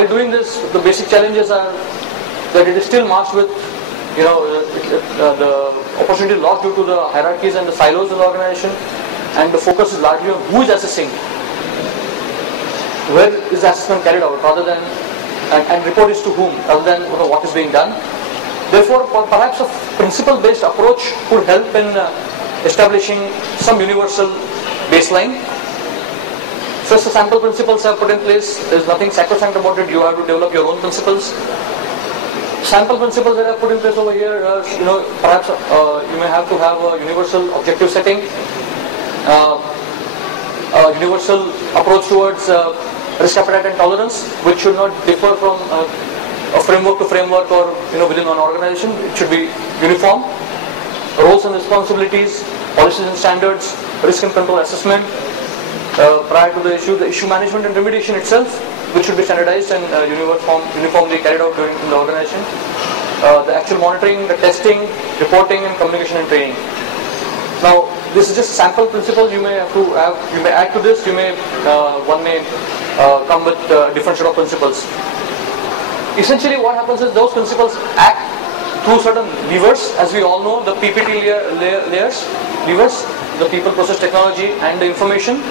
While doing this, the basic challenges are that it is still masked with, the opportunity lost due to the hierarchies and the silos of the organization, and the focus is largely on who is assessing, where is the assessment carried out, rather than, and report is to whom, rather than what is being done. Therefore, perhaps a principle-based approach could help in establishing some universal baseline. First, the sample principles are put in place. There is nothing sacrosanct about it. You have to develop your own principles. Sample principles that are put in place over here, perhaps you may have to have a universal objective setting, a universal approach towards risk appetite and tolerance, which should not differ from a framework to framework or within an organization. It should be uniform. Roles and responsibilities, policies and standards, risk and control assessment. Prior to the issue management and remediation itself, which should be standardized and uniformly carried out in the organization. The actual monitoring, the testing, reporting, and communication and training. Now, this is just a sample principle. You may have to have. You may add to this. One may come with a different set of principles. Essentially, what happens is those principles act through certain levers, as we all know, the PPT levers, the people, process, technology, and the information.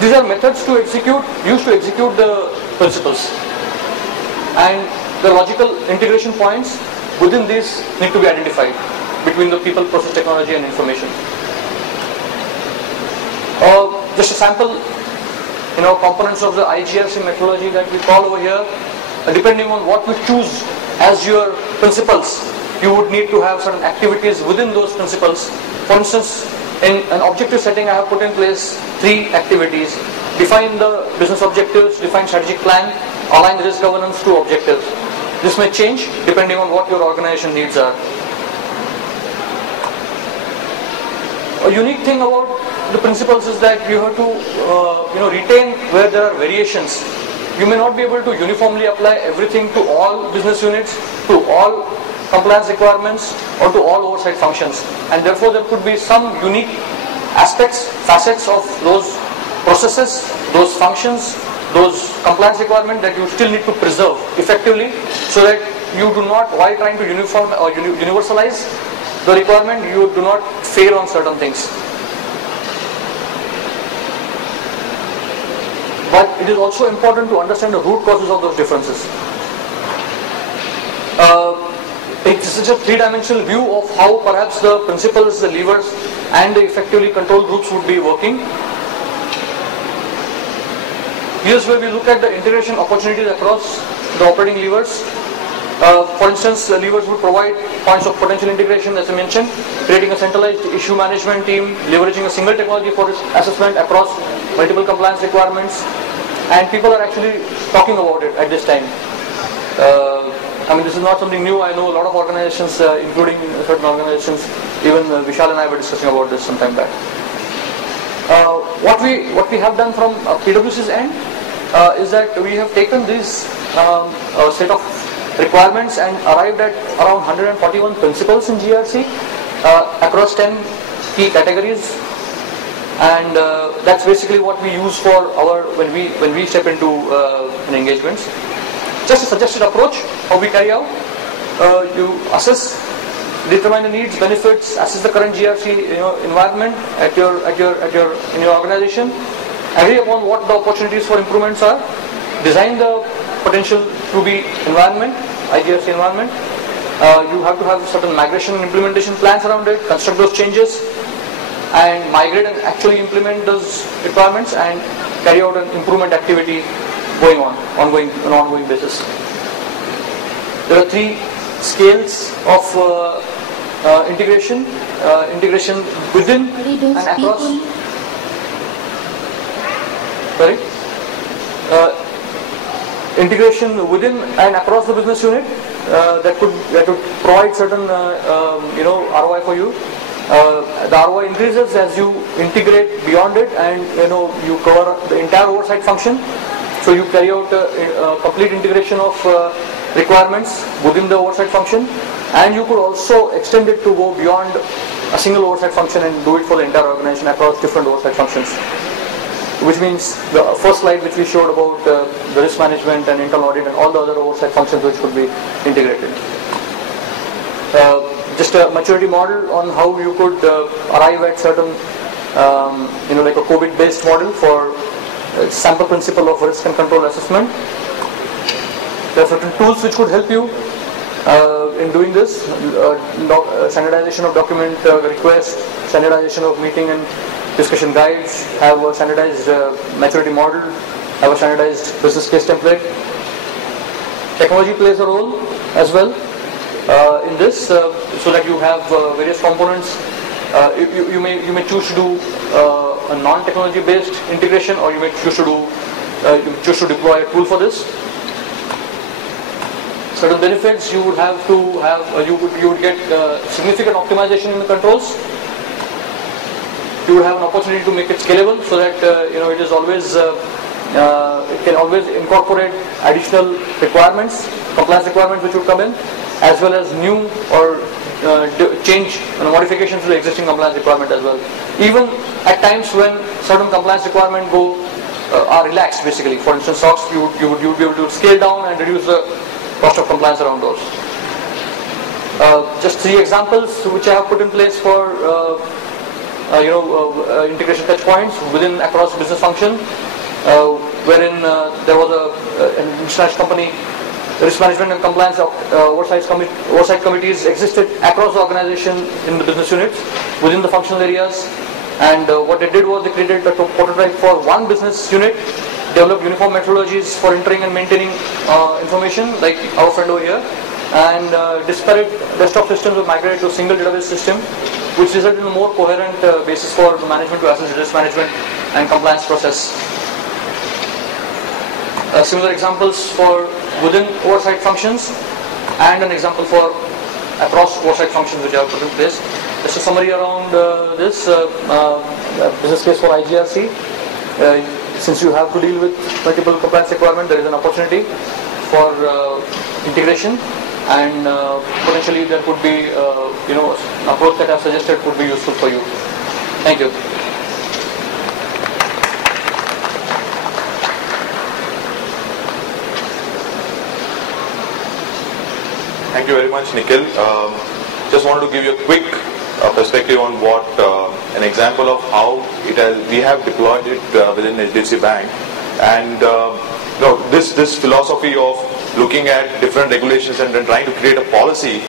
These are methods used to execute the principles, and the logical integration points within these need to be identified between the people, process, technology, and information. Just a sample, components of the IGRC methodology that we call over here. Depending on what we choose as your principles, you would need to have certain activities within those principles. For instance, in an objective setting, I have put in place 3 activities. Define the business objectives, define strategic plan, align risk governance to objectives. This may change depending on what your organization needs are. A unique thing about the principles is that you have to retain where there are variations. You may not be able to uniformly apply everything to all business units, to all compliance requirements, or to all oversight functions, and therefore there could be some unique aspects, facets of those processes, those functions, those compliance requirements that you still need to preserve effectively, so that you do not, while trying to universalize the requirement, you do not fail on certain things. But it is also important to understand the root causes of those differences. This is a 3-dimensional view of how perhaps the principles, the levers, and the effectively controlled groups would be working. Here's where we look at the integration opportunities across the operating levers. For instance, the levers would provide points of potential integration, as I mentioned, creating a centralized issue management team, leveraging a single technology for assessment across multiple compliance requirements, and people are actually talking about it at this time. This is not something new. I know a lot of organizations, including certain organizations, even Vishal and I were discussing about this some time back. What we have done from PwC's end is that we have taken this set of requirements and arrived at around 141 principles in GRC across 10 key categories, and that's basically what we use for our when we step into engagements. Just a suggested approach how we carry out. You assess, determine the needs, benefits, assess the current GRC environment in your organization, agree upon what the opportunities for improvements are, design the potential to be environment, IGRC environment. You have to have certain migration and implementation plans around it, construct those changes, and migrate and actually implement those requirements and carry out an improvement activity going on an ongoing basis. There are 3 scales of integration. Integration within and across. Integration within and across the business unit that could provide certain ROI for you. The ROI increases as you integrate beyond it, and you cover the entire oversight function. So you carry out a complete integration of requirements within the oversight function, and you could also extend it to go beyond a single oversight function and do it for the entire organization across different oversight functions. which means the first slide which we showed about the risk management and internal audit and all the other oversight functions which would be integrated. Just a maturity model on how you could arrive at certain, like a COVID-based model for sample principle of risk and control assessment. There are certain tools which could help you in doing this. Standardization of document request, standardization of meeting and discussion guides, have a standardized maturity model, have a standardized business case template. Technology plays a role as well in this, so that you have various components. You may choose to do a non-technology based integration, or you may choose to deploy a tool for this. Certain benefits you would have to have. You would get significant optimization in the controls. You would have an opportunity to make it scalable, so that it is always it can always incorporate additional requirements, compliance requirements which would come in, as well as new or change and modifications to the existing compliance requirement as well. Even at times when certain compliance requirements are relaxed, basically. For instance, SOX, you would be able to scale down and reduce the cost of compliance around those. Just 3 examples which I have put in place for integration touch points across business function, wherein there was an international company. Risk management and compliance oversight committees existed across the organization in the business units within the functional areas, and what they did was they created a prototype for one business unit, developed uniform methodologies for entering and maintaining information, like our friend over here, and disparate desktop systems were migrated to a single database system, which resulted in a more coherent basis for the management to assess risk management and compliance process. Similar examples for within oversight functions, and an example for across oversight functions which I have put in place. Just a summary around this business case for IGRC. Since you have to deal with multiple compliance requirements, there is an opportunity for integration, and potentially there could be an approach that I have suggested could be useful for you. Thank you. Thank you very much, Nikhil. Just wanted to give you a quick perspective on what an example of how we have deployed it within HDFC Bank, and this philosophy of looking at different regulations and then trying to create a policy